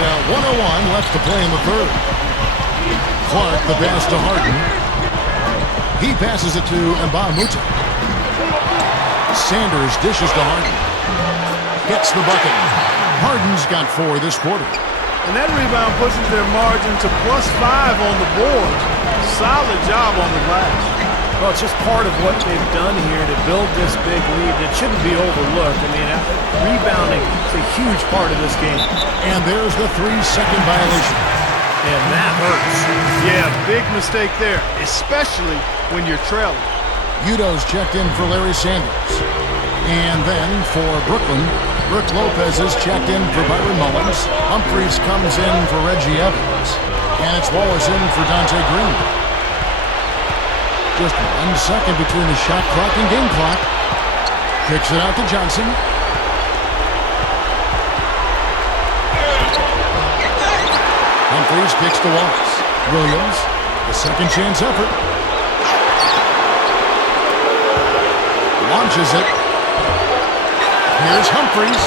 1:01 left to play in the third. Clark, the pass to Harden. He passes it to Nba2K. Sanders dishes to Harden. Gets the bucket. Harden's got 4 this quarter. And that rebound pushes their margin to +5 on the board. Solid job on the glass. Well, it's just part of what they've done here to build this big lead that shouldn't be overlooked. I mean, rebounding is a huge part of this game. And there's the 3-second violation. And that hurts. Yeah, big mistake there, especially when you're trailing. Udo's checked in for Larry Sanders. And then for Brooklyn, Brook Lopez is checked in for Byron Mullins. Humphries comes in for Reggie Evans. And it's Wallace in for Dante Green. Just 1 second between the shot clock and game clock. Kicks it out to Johnson. Humphries kicks to Wallace. Williams, the second chance effort. Launches it. Here's Humphries.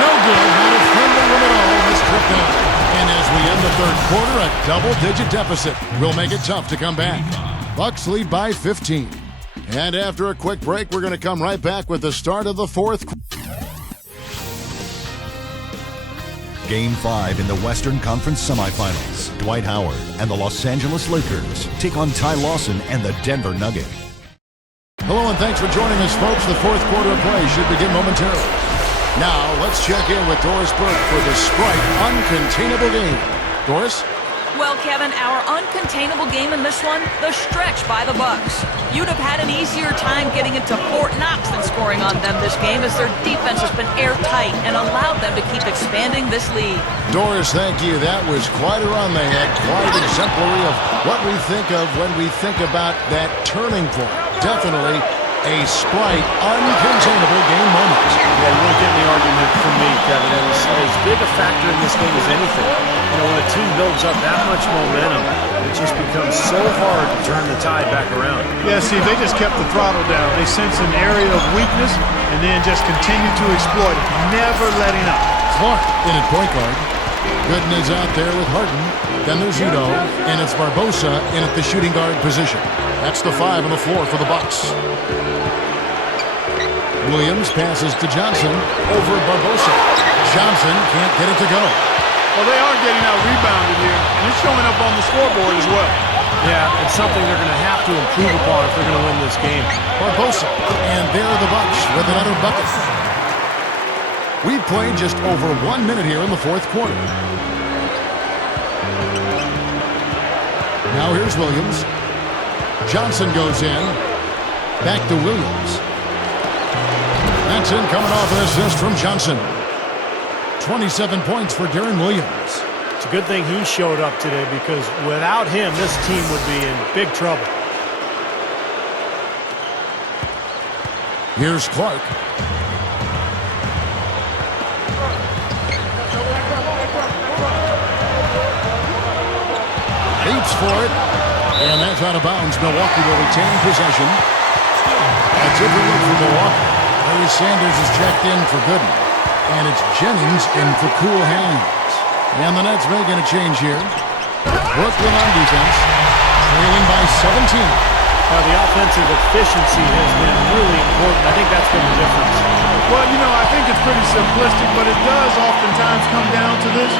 No good. Not a friendly one at all. This trip down. And as we end the third quarter, a double-digit deficit will make it tough to come back. Bucks lead by 15. And after a quick break, we're going to come right back with the start of the fourth quarter. Game 5 in the Western Conference semifinals. Dwight Howard and the Los Angeles Lakers take on Ty Lawson and the Denver Nuggets. Hello and thanks for joining us, folks. The fourth quarter of play should begin momentarily. Now, let's check in with Doris Burke for the Sprite Uncontainable Game. Doris? Well, Kevin, our uncontainable game in this one, the stretch by the Bucks. You'd have had an easier time getting into Fort Knox than scoring on them this game, as their defense has been airtight and allowed them to keep expanding this lead. Doris, thank you. That was quite a run they had, quite exemplary of what we think of when we think about that turning point. Definitely a Sprite uncontainable game moment. Yeah, you won't get any argument from me, Kevin. It was as big a factor in this game as anything. You know, when a team builds up that much momentum, it just becomes so hard to turn the tide back around. Yeah, Steve, they just kept the throttle down. They sensed an area of weakness and then just continued to exploit it, never letting up. Clark in at point guard. Gooden is out there with Harden. Then there's Udo, and it's Barbosa in at the shooting guard position. That's the 5 on the floor for the Bucks. Williams passes to Johnson over Barbosa. Johnson can't get it to go. Well, they are getting out rebounded here, and it's showing up on the scoreboard as well. Yeah, it's something they're going to have to improve upon if they're going to win this game. Barbosa, and there are the Bucks with another bucket. We've played just over 1 minute here in the fourth quarter. Now here's Williams. Johnson goes in. Back to Williams. That's in, coming off an assist from Johnson. 27 points for Deron Williams. It's a good thing he showed up today, because without him, this team would be in big trouble. Here's Clark. Leaps for it. And that's out of bounds. Milwaukee will retain possession. A different look for Milwaukee. Larry Sanders is checked in for Gooden. And it's Jennings in for cool hands. And the Nets making a change here. Brooklyn on defense. Trailing by 17. Now, the offensive efficiency has been really important. I think that's been the difference. Well, you know, I think it's pretty simplistic, but it does oftentimes come down to this,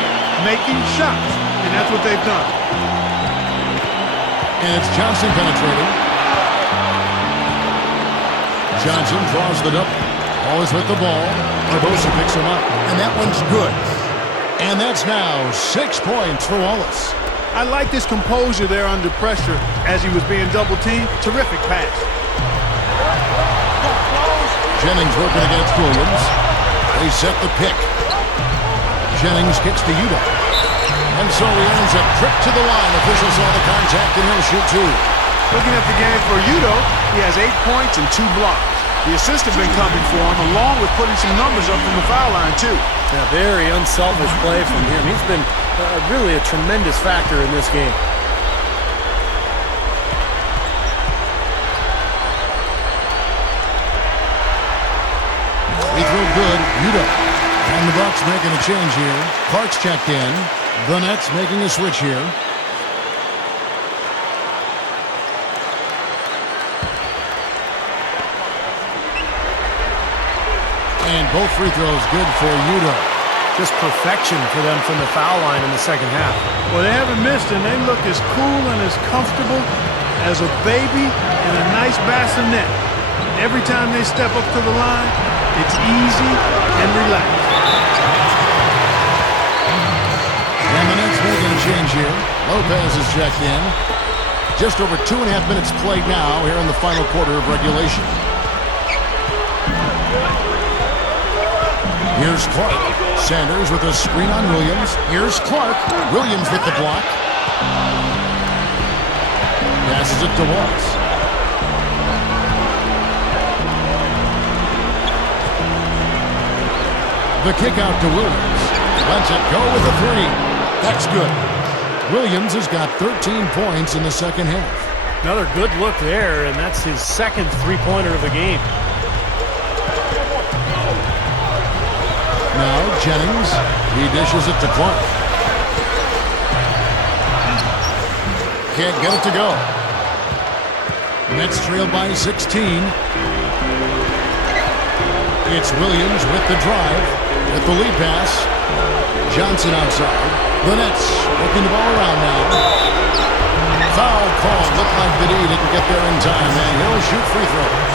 making shots. And that's what they've done. And it's Johnson penetrating. Johnson draws the double. Always with the ball. Barbosa picks him up. And that one's good. And that's now 6 points for Wallace. I like his composure there under pressure as he was being double-teamed. Terrific pass. Jennings working against Williams. They set the pick. Jennings kicks to Udo. And so he earns a trip to the line. Officials saw the contact, and he'll shoot 2. Looking at the game for Udo, he has 8 points and 2 blocks. The assist has been coming for him, along with putting some numbers up from the foul line, too. Yeah, very unselfish play from him. He's been really a tremendous factor in this game. Free throw good. Udo. And the Bucks making a change here. Clark's checked in. The Nets making a switch here. And both free throws good for Udo. Just perfection for them from the foul line in the second half. Well, they haven't missed, and they look as cool and as comfortable as a baby in a nice bassinet. Every time they step up to the line, it's easy and relaxed. And the Nets making a change here. Lopez is checked in. Just over 2.5 minutes played now here in the final quarter of regulation. Here's Clark. Sanders with a screen on Williams. Here's Clark. Williams with the block. Passes it to Wallace. The kick out to Williams. Lets it go with a three. That's good. Williams has got 13 points in the second half. Another good look there, and that's his second three-pointer of the game. Now Jennings. He dishes it to Clark. Can't get it to go. Nets trail by 16. It's Williams with the drive. With the lead pass. Johnson outside. The Nets working the ball around now. Foul call. Looked like that he didn't get there in time, and he'll shoot free throws.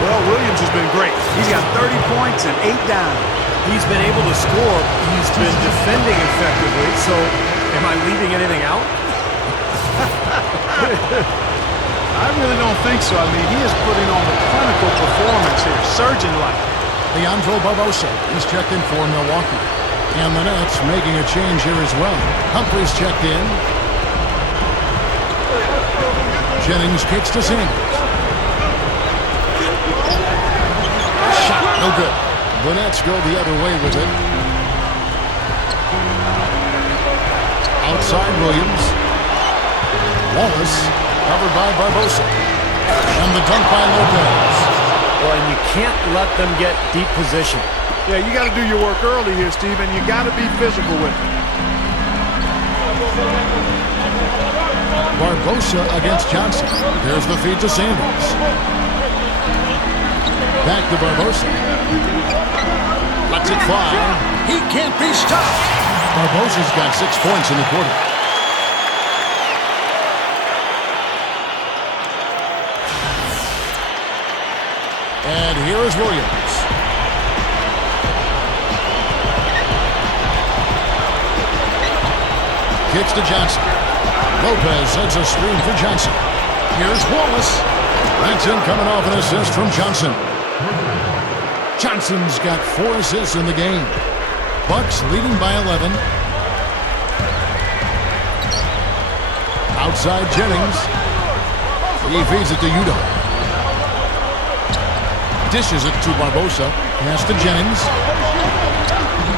Well, Williams has been great. He's got 30 points and 8 dimes. He's been able to score. He's been defending effectively. So, am I leaving anything out? I really don't think so. I mean, he is putting on a clinical performance here. Surgeon-like. Leandro Barbosa is checked in for Milwaukee. And the Nets making a change here as well. Humphries checked in. Jennings kicks to Sanders. Shot, no good. The Nets go the other way with it. Outside Williams. Wallace, covered by Barbosa. And the dunk by Lopez. Well, and you can't let them get deep position. Yeah, you got to do your work early here, Steve, and you got to be physical with it. Barbosa against Johnson. There's the feed to Sanders. Back to Barbosa. Lets it fly. He can't be stopped. Barbosa's got 6 points in the quarter. And here is Williams. Kicks to Johnson. Lopez sets a screen for Johnson. Here's Wallace. Langston coming off an assist from Johnson. Johnson's got 4 assists in the game. Bucks leading by 11. Outside Jennings. He feeds it to Udo. Dishes it to Barbosa. Pass to Jennings.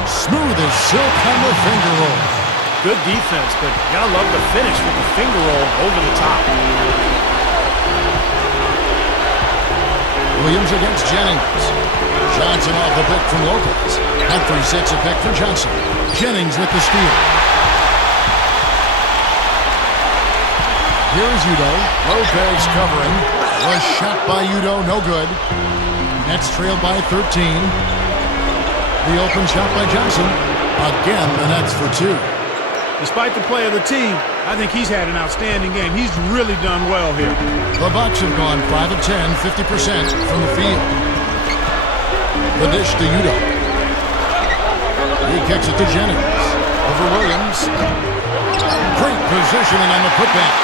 Smooth as silk on the finger roll. Good defense, but you gotta love the finish with the finger roll over the top. Williams against Jennings. Johnson off the pick from Lopez. Humphries sets a pick for Johnson. Jennings with the steal. Here's Udo. Lopez covering. Was shot by Udo, no good. Nets trailed by 13. The open shot by Johnson. Again, the Nets for 2. Despite the play of the team, I think he's had an outstanding game. He's really done well here. The Bucks have gone 5 of 10, 50% from the field. The dish to Udo. He kicks it to Jennings. Over Williams. Great positioning on the putback.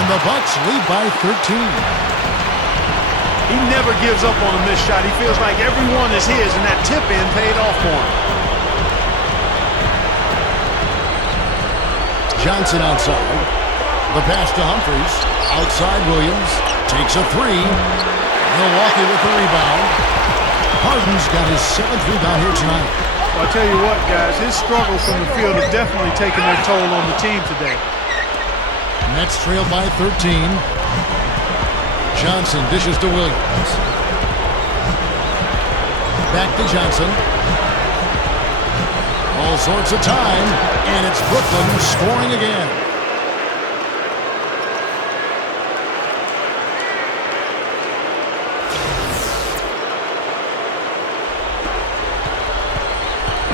And the Bucks lead by 13. He never gives up on a missed shot. He feels like every one is his, and that tip-in paid off for him. Johnson outside. The pass to Humphries. Outside Williams. Takes a 3. Milwaukee with the rebound. Harden's got his 7th rebound here tonight. I'll tell you what, guys, his struggles from the field have definitely taken their toll on the team today. Nets trail by 13. Johnson dishes to Williams. Back to Johnson. all sorts of time, and it's Brooklyn scoring again.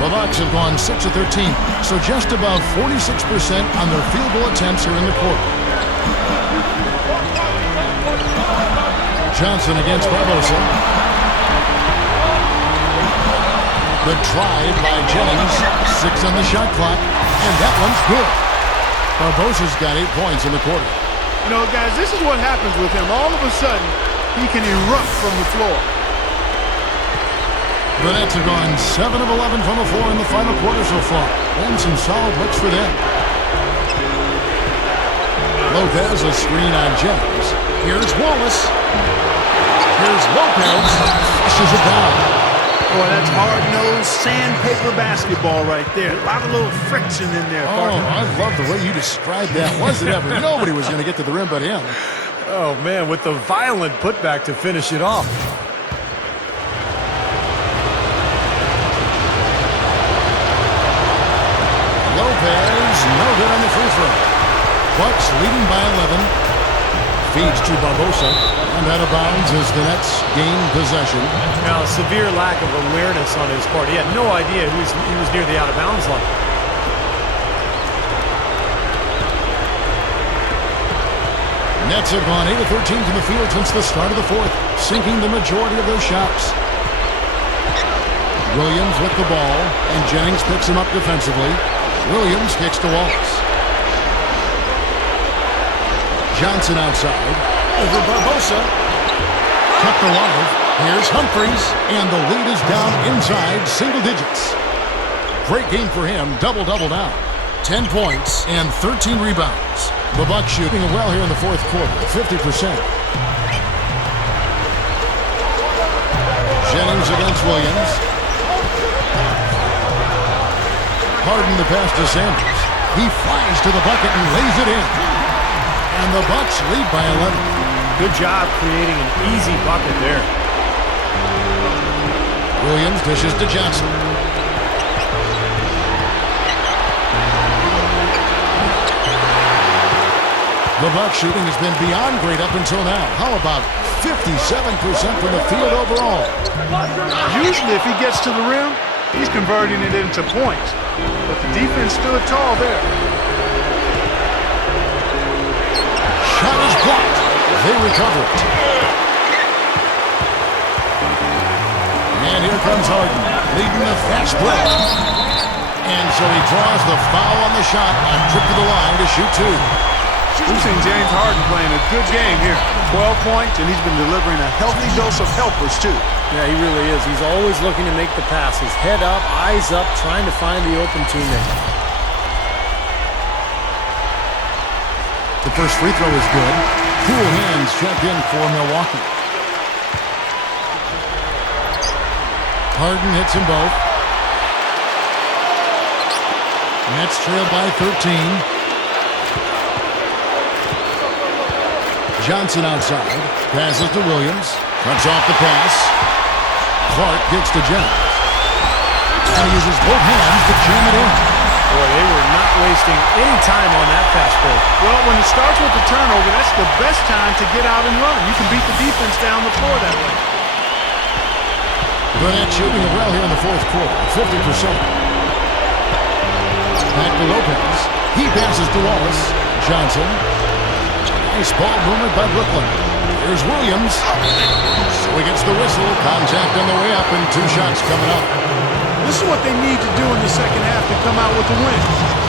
The Bucks have gone 6 of 13, so just about 46% on their field goal attempts are in the quarter. Johnson against Barbosa. The drive by Jennings. 6 on the shot clock, and that one's good. Barbosa's got 8 points in the quarter. You know, guys, this is what happens with him. All of a sudden, he can erupt from the floor. The Nets have gone 7 of 11 from the floor in the final quarter so far. And some solid looks for them. Lopez, a screen on Jennings. Here's Wallace. Here's Lopez. Flushes it down. Boy, that's hard-nosed sandpaper basketball right there. A lot of little friction in there, partner. Oh, I love the way you described that. Was it ever? Nobody was going to get to the rim but him. Oh, man, with the violent putback to finish it off. Lopez, no good on the free throw. Bucks leading by 11. Feeds to Barbosa. And out of bounds as the Nets gain possession. Now, severe lack of awareness on his part. He had no idea he was near the out-of-bounds line. Nets have gone 8 of 13 from the field since the start of the fourth, sinking the majority of their shots. Williams with the ball, and Jennings picks him up defensively. Williams kicks to Wallace. Johnson outside. Over Barbosa. Kept alive. Here's Humphries. And the lead is down inside single digits. Great game for him. Double-double now. 10 points and 13 rebounds. The Bucks shooting well here in the fourth quarter. 50%. Jennings against Williams. Harden the pass to Sanders. He flies to the bucket and lays it in. And the Bucks lead by 11. Good job creating an easy bucket there. Williams dishes to Johnson. The Bucks shooting has been beyond great up until now. How about 57% from the field overall? Usually if he gets to the rim, he's converting it into points. But the defense stood tall there. Shot is blocked. They recover it. And here comes Harden, leading the fast break. And so he draws the foul on the shot on trip to the line to shoot 2. We've seen James Harden playing a good game here. 12 points, and he's been delivering a healthy dose of helpers, too. Yeah, he really is. He's always looking to make the passes. Head up, eyes up, trying to find the open teammate. The first free throw is good. Cool hands check in for Milwaukee. Harden hits them both. Nets trail by 13. Johnson outside. Passes to Williams. Cuts off the pass. Clark gets to Jennings. And he uses both hands to jam it in. Boy, they were not wasting any time on that fast break. Well, when it starts with the turnover, that's the best time to get out and run. You can beat the defense down the floor that way. The Nets shooting it well here in the fourth quarter. 50%. Back to Lopez. He passes to Wallace. Johnson. Nice ball movement by Brooklyn. Here's Williams. So he gets the whistle. Contact on the way up and 2 shots coming up. This is what they need to do in the second half to come out with the win.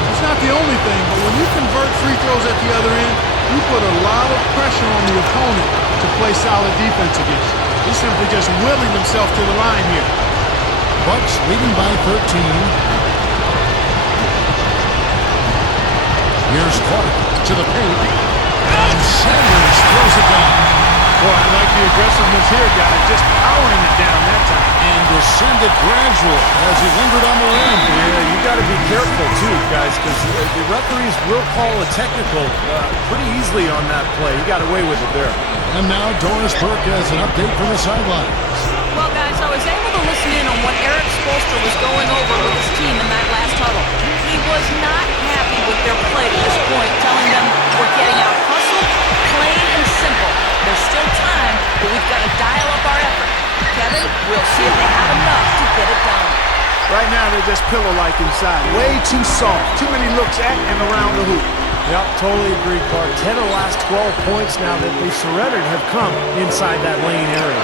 It's not the only thing, but when you convert free throws at the other end, you put a lot of pressure on the opponent to play solid defense against. He's simply just willing himself to the line here. Bucks leading by 13. Here's Clark to the paint. And Sanders throws it down. Boy, I like the aggressiveness here, guys. Just powering it down that time. And descended gradual as he lingered on the rim. Yeah, you got to be careful, too, guys, because the referees will call a technical pretty easily on that play. He got away with it there. And now Doris Burke has an update from the sidelines. Well, guys, I was able to listen in on what Eric Spoelstra was going over with his team in that last We'll see if they have enough to get it done. Right now, they're just pillow-like inside. Way too soft. Too many looks at and around the hoop. Yep, totally agree, Clark. 10 of the last 12 points now that they've surrendered have come inside that lane area.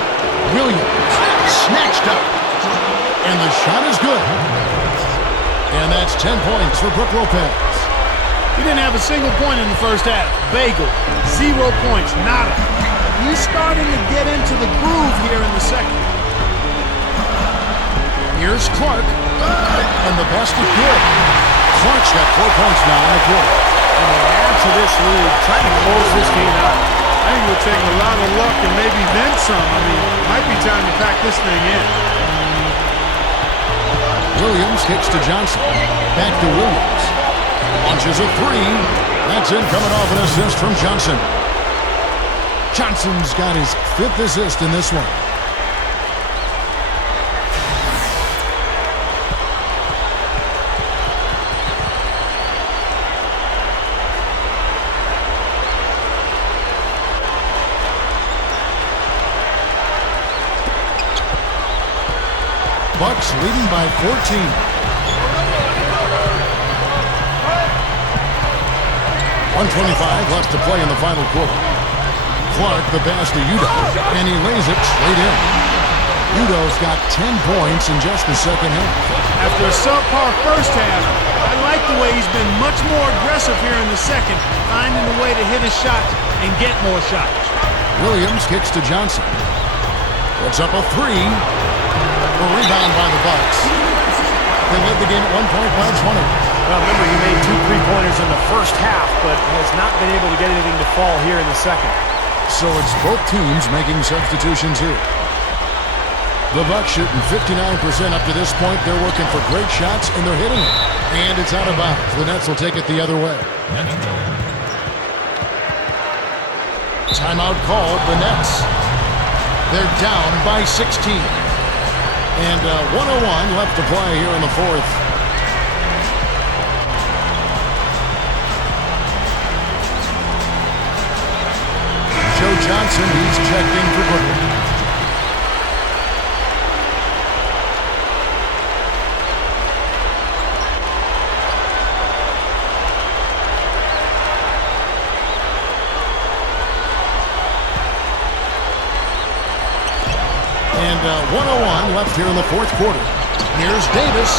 Williams snatched up. And the shot is good. And that's 10 points for Brook Lopez. He didn't have a single point in the first half. Bagel. 0 points. Nada. He's starting to get into the groove here in the second. Here's Clark. And the basket good. Clark's got 4 points now in the quarter. And they add to this lead, trying to close this game out. I think we're taking a lot of luck and maybe then some. I mean, it might be time to pack this thing in. Williams kicks to Johnson. Back to Williams. Launches a three. That's in, coming off an assist from Johnson. Johnson's got his 5th assist in this one. Bucks leading by 14. 1:25 left to play in the final quarter. Clark the pass to Udo, and he lays it straight in. Udo's got 10 points in just the second half. After a subpar first half, I like the way he's been much more aggressive here in the second, finding a way to hit his shots and get more shots. Williams kicks to Johnson. Puts up a three. A rebound by the Bucks. They led the game at 1 point by 20. Well, remember, he made 2 3-pointers in the first half, but has not been able to get anything to fall here in the second. So it's both teams making substitutions here. The Bucks shooting 59% up to this point. They're working for great shots, and they're hitting it. And it's out of bounds. The Nets will take it the other way. Timeout called, the Nets. They're down by 16. And 1:01 left to play here in the fourth. Joe Johnson, he's checked in for Brooklyn. And 1:01 left here in the fourth quarter. Here's Davis.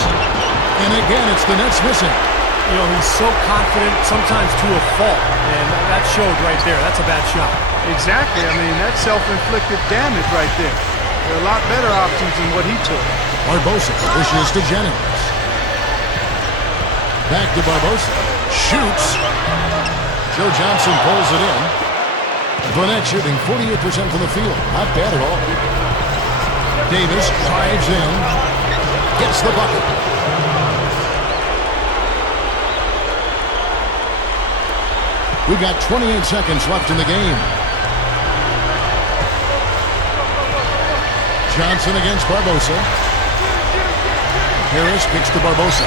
And again, it's the Nets missing. You know, he's so confident, sometimes to a fault. And that showed right there. That's a bad shot. Exactly. I mean, that's self-inflicted damage right there. There are a lot better options than what he took. Barbosa pushes to Jennings. Back to Barbosa. Shoots. Joe Johnson pulls it in. Burnett shooting 48% from the field. Not bad at all. Davis drives in. Gets the bucket. We've got 28 seconds left in the game. Johnson against Barbosa. Harris kicks to Barbosa.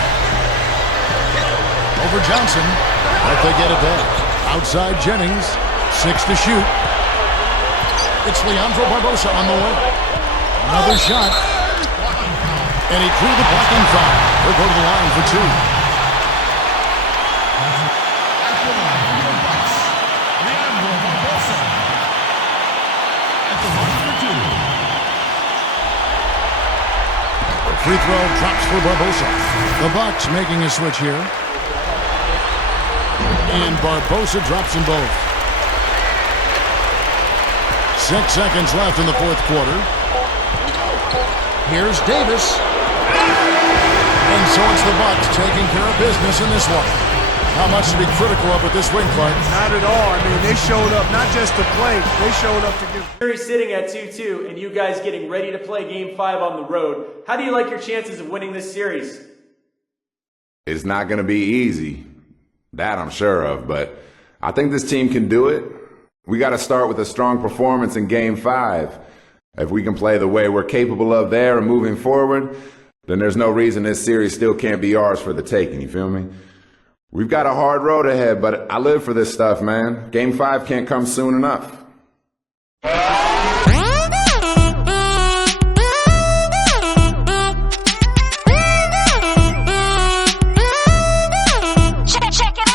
Over Johnson. But they get it back. Outside Jennings. 6 to shoot. It's Leandro Barbosa on the way. Another shot. And he threw the blocking foul. He'll go to the line for 2. Free throw drops for Barbosa. The Bucks making a switch here. And Barbosa drops them both. 6 seconds left in the fourth quarter. Here's Davis. And so it's the Bucks taking care of business in this one. How much to be critical of with this win, Clark? Not at all. I mean, they showed up not just to play. They showed up to give. Series sitting at 2-2, and you guys getting ready to play Game 5 on the road. How do you like your chances of winning this series? It's not going to be easy. That I'm sure of, but I think this team can do it. We got to start with a strong performance in Game 5. If we can play the way we're capable of there and moving forward, then there's no reason this series still can't be ours for the taking, you feel me? We've got a hard road ahead, but I live for this stuff, man. Game 5 can't come soon enough.